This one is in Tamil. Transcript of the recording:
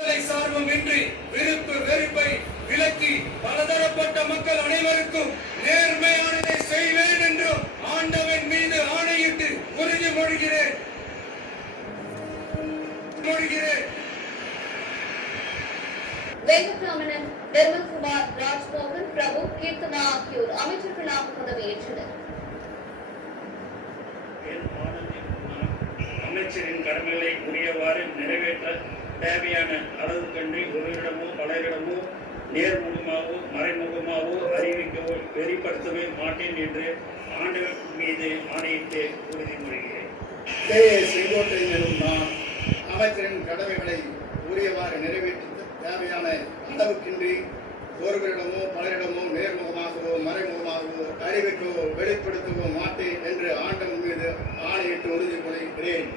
சார்புமின்றி விருப்பு வெறுப்பை விலக்கி பலதரப்பட்ட மக்கள் அனைவருக்கும் நேர்மையானதை செய்வேன் என்றும் ஆண்டவன் மீது ஆணையிட்டு உறுதிமொழிகிறேன். வெங்கட்ராமன், நிர்மல்குமார், ராஜ்மோகன், பிரபு, கீர்த்தனா ஆகியோர் அமைச்சர்களாக பதவியேற்றனர். அமைச்சரின் கடமைகளை உரியவாறு நிறைவேற்ற தேவையான அளவு கண்டு ஒருவரிடமோ பலரிடமோ நேர்முகமாகவோ மறைமுகமாகவோ அறிவிக்கவோ வெளிப்படுத்தவே மாட்டேன் என்று ஆண்டவர் மீது ஆணையிட்டு உறுதிமொழிகிறேன். செங்கோட்டையன் நான் அமைச்சரின் கடமைகளை உரியவாறு நிறைவேற்ற தேவையான அளவுக்கின்றி ஒருவரிடமோ பலரிடமோ நேர்முகமாகவோ மறைமுகமாகவோ அறிவிக்கவோ வெளிப்படுத்தவோ மாட்டேன் என்று ஆண்டவன் மீது ஆணையிட்டு உறுதிமொழிகிறேன்.